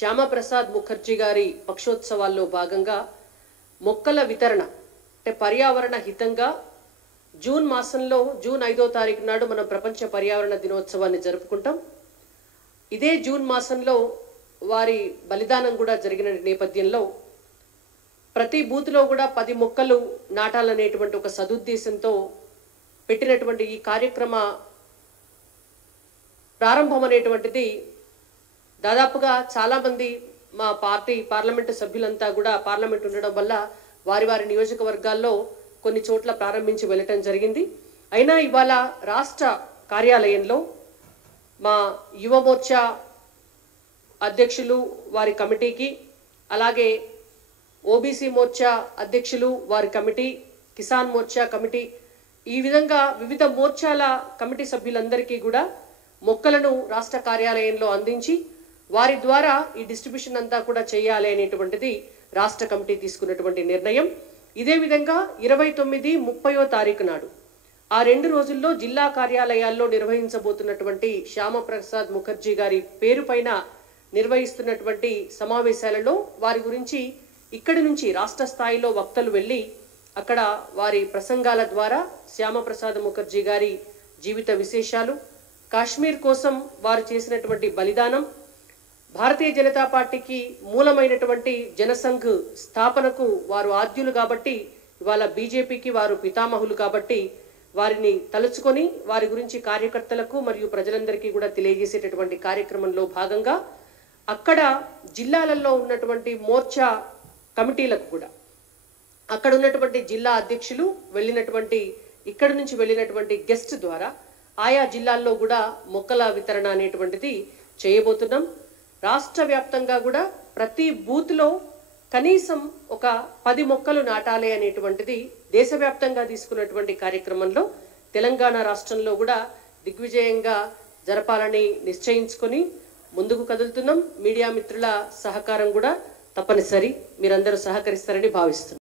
శ్యామప్రసాద్ ముఖర్జీ గారి పక్షోత్సవాల్లో భాగంగా మొక్కల వితరణ అంటే పర్యావరణ హితంగా జూన్ మాసంలో జూన్ 5వ తారీఖు నాడు మనం ప్రపంచ పర్యావరణ దినోత్సవాన్ని జరుపుకుంటాం. ఇదే జూన్ మాసంలో వారి బలిదానం కూడా జరిగిన నేపథ్యంలో ప్రతి బూత్లో కూడా 10 మొక్కలు నాటాలనేటువంటి ఒక సదుద్దేశంతో పెట్టినటువంటి ఈ కార్యక్రమ ప్రారంభం అనేటువంటిది దాదాపుగా చాలామంది మా పార్టీ పార్లమెంటు సభ్యులంతా కూడా పార్లమెంట్ ఉండడం వల్ల వారి వారి నియోజకవర్గాల్లో కొన్ని చోట్ల ప్రారంభించి వెళ్ళటం జరిగింది. అయినా ఇవాళ రాష్ట్ర కార్యాలయంలో మా యువ మోర్చా అధ్యక్షులు వారి కమిటీకి, అలాగే ఓబీసీ మోర్చా అధ్యక్షులు వారి కమిటీ, కిసాన్ మోర్చా కమిటీ, ఈ విధంగా వివిధ మోర్చాల కమిటీ సభ్యులందరికీ కూడా మొక్కలను రాష్ట్ర కార్యాలయంలో అందించి వారి ద్వారా ఈ డిస్ట్రిబ్యూషన్ అంతా కూడా చేయాలి అనేటువంటిది రాష్ట్ర కమిటీ తీసుకున్నటువంటి నిర్ణయం. ఇదే విధంగా 29, 30వ తారీఖు నాడు ఆ 2 రోజుల్లో జిల్లా కార్యాలయాల్లో నిర్వహించబోతున్నటువంటి శ్యామప్రసాద్ ముఖర్జీ గారి పేరు పైన నిర్వహిస్తున్నటువంటి సమావేశాలలో వారి గురించి ఇక్కడి నుంచి రాష్ట్ర స్థాయిలో వక్తలు వెళ్ళి అక్కడ వారి ప్రసంగాల ద్వారా శ్యామప్రసాద్ ముఖర్జీ గారి జీవిత విశేషాలు, కాశ్మీర్ కోసం వారు చేసినటువంటి బలిదానం, భారతీయ జనతా పార్టీకి మూలమైనటువంటి జనసంఘ్ స్థాపనకు వారు ఆద్యులు కాబట్టి ఇవాళ బీజేపీకి వారు పితామహులు కాబట్టి వారిని తలుచుకొని వారి గురించి కార్యకర్తలకు మరియు ప్రజలందరికీ కూడా తెలియజేసేటటువంటి కార్యక్రమంలో భాగంగా అక్కడ జిల్లాలలో ఉన్నటువంటి మోర్చా కమిటీలకు కూడా అక్కడ ఉన్నటువంటి జిల్లా అధ్యక్షులు ఇక్కడి నుంచి వెళ్ళినటువంటి గెస్ట్ ద్వారా ఆయా జిల్లాల్లో కూడా మొక్కల వితరణ అనేటువంటిది చేయబోతున్నాం. రాష్ట్ర వ్యాప్తంగా కూడా ప్రతి బూత్లో కనీసం ఒక 10 మొక్కలు నాటాలి అనేటువంటిది దేశవ్యాప్తంగా తీసుకున్నటువంటి కార్యక్రమంలో తెలంగాణ రాష్ట్రంలో కూడా దిగ్విజయంగా జరపాలని నిశ్చయించుకొని ముందుకు కదులుతున్నాం. మీడియా మిత్రుల సహకారం కూడా తప్పనిసరి, మీరందరూ సహకరిస్తారని భావిస్తున్నాం.